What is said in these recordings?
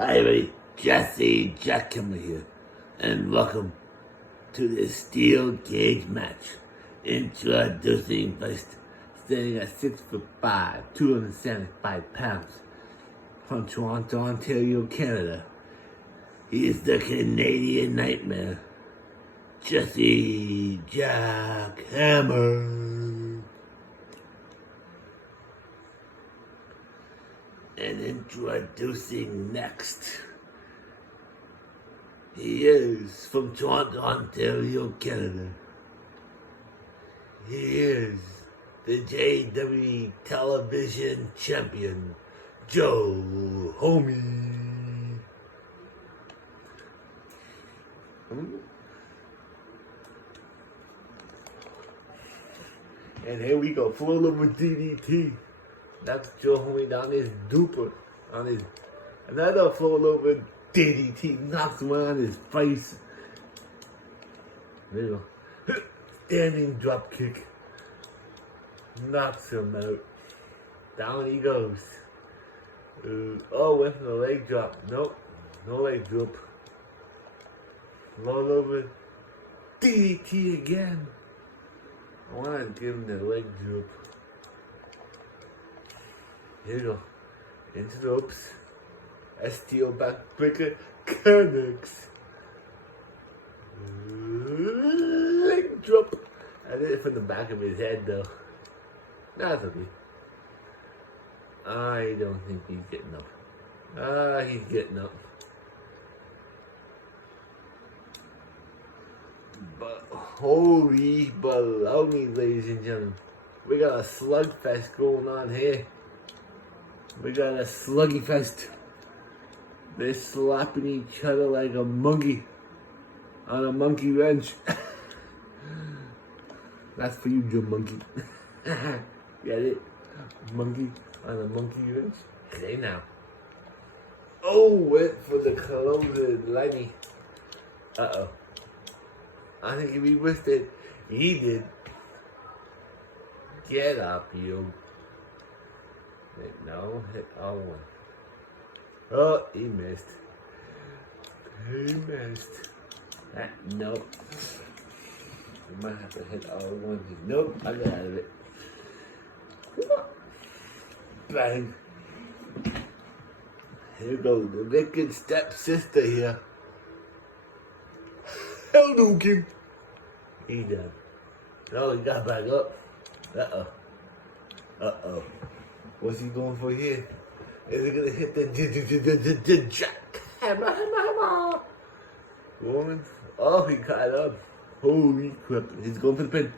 Hi everybody, Jesse Jackhammer here, and welcome to this steel cage match. Introducing first, standing at 6'5", 275 pounds, from Toronto, Ontario, Canada. He is the Canadian Nightmare, Jesse Jackhammer. And introducing next, he is from Toronto, Ontario, Canada. He is the JWE television champion, Joe Homie. And here we go, full over DDT. That's Joe Homie down his duper, on his, another fall over DDT, knocks one on his face. There you go. Standing drop kick. Knocks him out. Down he goes. Went for the leg drop. Nope. No leg drop. Roll over DDT again. I want to give him the leg drop. Here you go. Into the ropes. STO backbreaker connects. Leg drop. I did it from the back of his head though. That's okay. I don't think he's getting up. He's getting up. But holy baloney, ladies and gentlemen. We got a slugfest going on here. We got a sluggy fest. They're slapping each other like a monkey on a monkey wrench. That's for you, Joe Monkey. Get it? Monkey on a monkey wrench? Say now. Oh, went for the closer Lenny. Uh-oh. I think if he missed it, he did. Get up, you. No, hit all one. Oh, he missed. He missed. Nope. I might have to hit all one. Nope, I got out of it. Bang. Here goes the wicked stepsister here. Hell no, King. He done. No, he got back up. Uh-oh. Uh-oh. What's he going for here? Is he gonna hit the jackhammer? Woman? Oh, he caught up. Holy crap. He's going for the pin.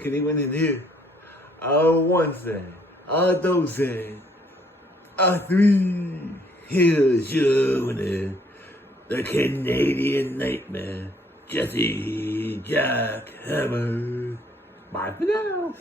Can he win in here? One say. Two say. Three. Here's your winner. The Canadian Nightmare, Jesse Jackhammer. Bye for now.